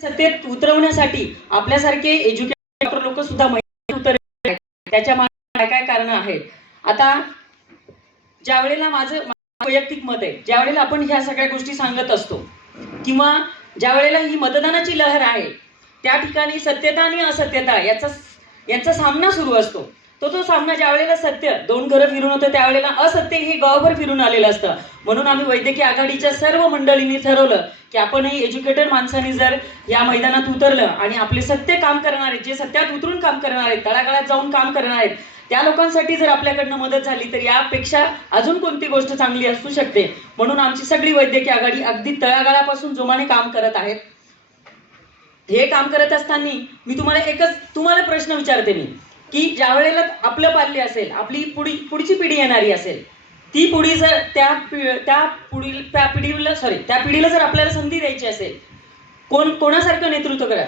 सत्तेत उतरवण्यासाठी आपल्यासारखे एज्युकेटेड लोक सुद्धा उतरले आहेत. त्याच्या मागे काय काय कारण आहेत. आता ज्या वेळेला माझं वैयक्तिक मत आहे, ज्या वेळेला आपण ह्या सगळ्या गोष्टी सांगत असतो किंवा ज्या वेळेला ही मतदानाची लहर आहे, त्या ठिकाणी सत्यता आणि असत्यता याचा सामना सुरू असतो. तो सामना ज्या वेळेला सत्य दोन घरं फिरून होतं, त्यावेळेला असत्य हे गावभर फिरून आलेलं असतं. म्हणून आम्ही वैद्यकीय आघाडीच्या सर्व मंडळींनी ठरवलं की आपणही एज्युकेटेड माणसांनी जर या मैदानात उतरलं आणि आपले सत्य काम करणारे, जे सत्यात उतरून काम करणार आहेत, तळागाळात जाऊन काम करणार आहेत, त्या लोकांसाठी जर आपल्याकडनं मदत झाली तर यापेक्षा अजून कोणती गोष्ट चांगली असू शकते. म्हणून आमची सगळी वैद्यकीय आघाडी अगदी तळागाळापासून जोमाने काम करत आहेत. हे काम करत असताना मी तुम्हाला प्रश्न विचारते मी की ज्या वेळेला आपलं पाल्य असेल, आपली पुढची पिढी येणारी असेल, ती पिढी जर त्या पिढीला जर आपल्याला संधी द्यायची असेल, कोणासारखं नेतृत्व करा.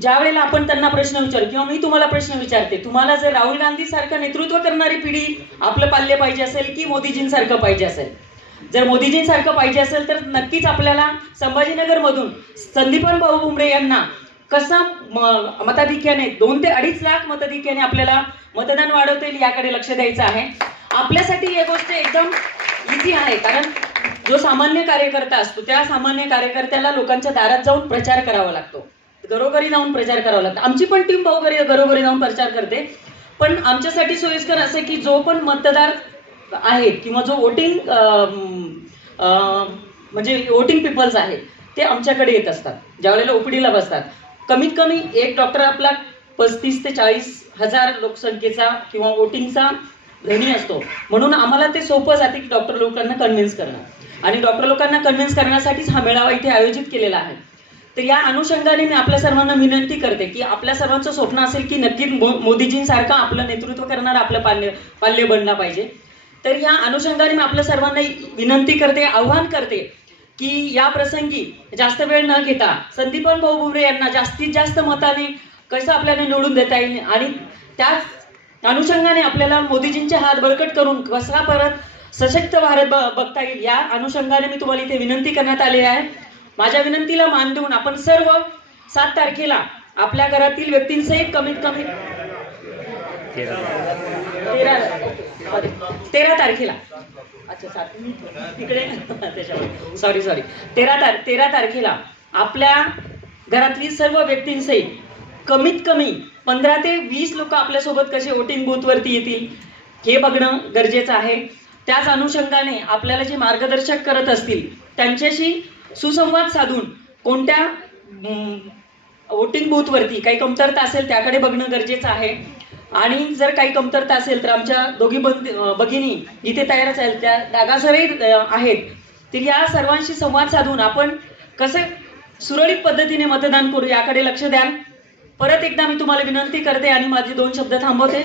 ज्या वेळेला आपण त्यांना प्रश्न विचारू किंवा मी तुम्हाला प्रश्न विचारते, तुम्हाला जर राहुल गांधी सारखं नेतृत्व करणारी पिढी आपलं पाल्य पाहिजे असेल की मोदीजींसारखं पाहिजे असेल. जर मोदीजींसारखं पाहिजे असेल तर नक्कीच आपल्याला संभाजीनगर मधून संदीपान भाऊ भुमरे यांना कसा मताधिक्याने 2 ते 2.5 लाख मताधिक्याने आपल्याला मतदान वाढवता येईल याकडे लक्ष द्यायचं आहे. आपल्यासाठी ही गोष्ट एकदम इझी आहे, कारण जो सामान्य कार्यकर्ता असतो त्या सामान्य कार्यकर्त्याला लोकांच्या दारात जाऊन प्रचार करावा लागतो, घरोघरी जाऊन प्रचार करावा लागतो. आमची पण टीम भाऊ घरोघरी जाऊन प्रचार करते. पण आमच्यासाठी सोयीस्कर असं की जो पण मतदार आहेत किंवा जो वोटिंग पीपल्स आहेत ते आमच्याकडे येत असतात. ज्या वेळेला ओपीडीला बसतात, कमीत कमी एक डॉक्टर आपला 35 ते 40 हजार लोकसंख्येचा किंवा वोटिंगचा धनी असतो. म्हणून आम्हाला ते सोपं जाते की डॉक्टर लोकांना कन्व्हिन्स करणं, आणि डॉक्टर लोकांना कन्व्हिन्स करण्यासाठीच हा मेळावा इथे आयोजित केलेला आहे. तर या अनुषंगाने मी आपल्या सर्वांना विनंती करते की आपल्या सर्वांचं स्वप्न असेल की नक्कीच मोदीजींसारखं आपलं नेतृत्व करणारं आपलं पाल्य बनलं पाहिजे. तर या अनुषंगाने मी आपल्या सर्वांना विनंती करते, आव्हान करते की या प्रसंगी जास्त वेळ न घेता संदीपान भाऊ भुमरे यांना जास्तीत जास्त मताने कसं आपल्याला निवडून देता येईल आणि त्याच अनुषंगाने आपल्याला मोदीजींचे हात बळकट करून कसा परत सशक्त भारत बघता येईल या अनुषंगाने मी तुम्हाला इथे विनंती करण्यात आली आहे. माझ्या विनंतीला मान देऊन आपण सर्व 7 तारखेला आपल्या घरातील व्यक्तींसहित कमीत कमी 13 तारखेला तिकडे सॉरी 13 तारखेला आपल्या घरातली सर्व व्यक्तींसहित कमीत कमी 15 ते 20 लोक आपल्यासोबत कसे वोटिंग बूथ वरती येतील हे बघणं गरजेचं आहे. त्याच अनुषंगाने आपल्याला जे मार्गदर्शक करत असतील त्यांच्याशी सुसंवाद साधून कोणत्या वोटिंग बूथ वरती काही कमतरता असेल त्याकडे बघणं गरजेचं आहे. आणि जर काही कमतरता असेल तर आमच्या दोघी भगिनी इथे तयारच आहेत, त्या डागासरही आहेत. तर या सर्वांशी संवाद साधून आपण कसं सुरळीत पद्धतीने मतदान करू याकडे लक्ष द्याल. परत एकदा मी तुम्हाला विनंती करते आणि माझे 2 शब्द थांबवते.